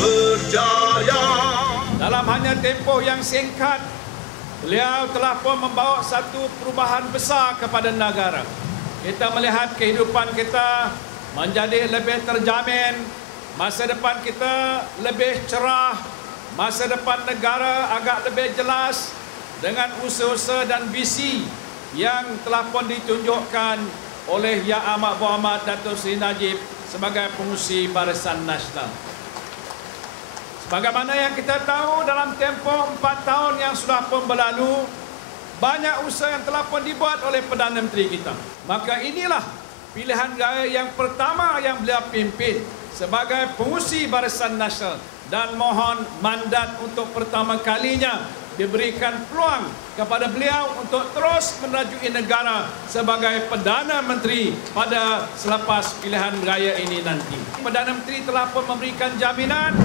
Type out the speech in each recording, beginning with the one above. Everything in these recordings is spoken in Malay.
berjaya Dalam hanya tempoh yang singkat, beliau telah pun membawa satu perubahan besar kepada negara. Kita melihat kehidupan kita menjadi lebih terjamin, masa depan kita lebih cerah, masa depan negara agak lebih jelas dengan usaha-usaha dan visi yang telah pun ditunjukkan oleh Yang Amat Berhormat Datuk Seri Najib sebagai pengusi Barisan Nasional. Bagaimana yang kita tahu dalam tempoh empat tahun yang sudah pun berlalu, banyak usaha yang telah pun dibuat oleh Perdana Menteri kita. Maka inilah pilihan raya yang pertama yang beliau pimpin sebagai pengusi Barisan Nasional dan mohon mandat untuk pertama kalinya diberikan peluang kepada beliau untuk terus merajui negara sebagai Perdana Menteri pada selepas pilihan raya ini nanti. Perdana Menteri telah pun memberikan jaminan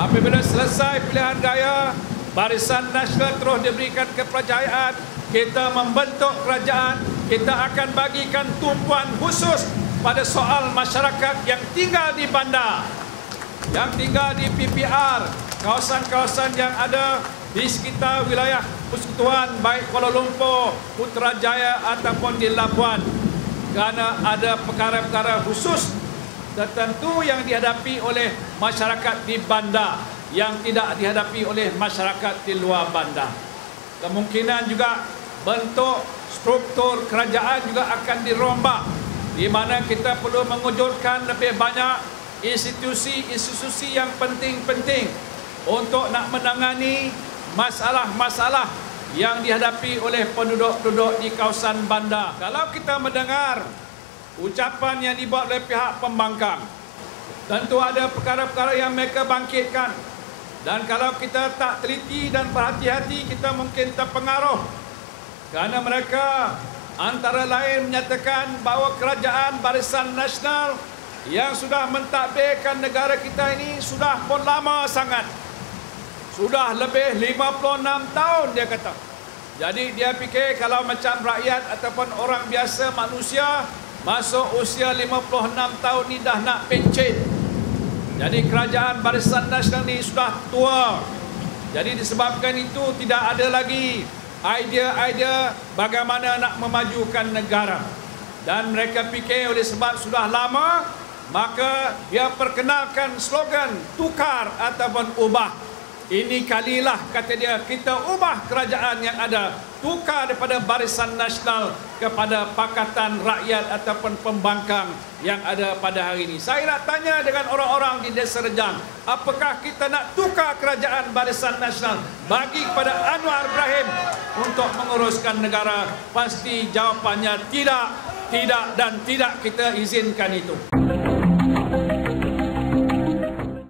Apabila selesai pilihan raya, Barisan Nasional terus diberikan kepercayaan, kita membentuk kerajaan, kita akan bagikan tumpuan khusus pada soal masyarakat yang tinggal di bandar, yang tinggal di PPR, kawasan-kawasan yang ada di sekitar wilayah persekutuan baik Kuala Lumpur, Putrajaya ataupun di Labuan. Kerana ada perkara-perkara khusus tertentu yang dihadapi oleh masyarakat di bandar yang tidak dihadapi oleh masyarakat di luar bandar. Kemungkinan juga bentuk struktur kerajaan juga akan dirombak di mana kita perlu mengujudkan lebih banyak institusi-institusi yang penting-penting untuk nak menangani masalah-masalah yang dihadapi oleh penduduk-penduduk di kawasan bandar. Kalau kita mendengar ucapan yang dibuat oleh pihak pembangkang. Tentu ada perkara-perkara yang mereka bangkitkan. Dan kalau kita tak teliti dan berhati-hati, kita mungkin terpengaruh. Kerana mereka antara lain menyatakan bahawa kerajaan Barisan Nasional yang sudah mentadbirkan negara kita ini sudah pun lama sangat. Sudah lebih 56 tahun dia kata. Jadi dia fikir kalau macam rakyat ataupun orang biasa manusia Masuk usia 56 tahun ni dah nak pencet. Jadi kerajaan Barisan Nasional ni sudah tua. Jadi disebabkan itu tidak ada lagi idea-idea bagaimana nak memajukan negara. Dan mereka fikir oleh sebab sudah lama, maka dia perkenalkan slogan tukar ataupun ubah. Ini kalilah kata dia kita ubah kerajaan yang ada tukar daripada barisan nasional kepada pakatan rakyat ataupun pembangkang yang ada pada hari ini. Saya nak tanya dengan orang-orang di Desa Rejang, apakah kita nak tukar kerajaan barisan nasional bagi kepada Anwar Ibrahim untuk menguruskan negara? Pasti jawapannya tidak, tidak dan tidak kita izinkan itu.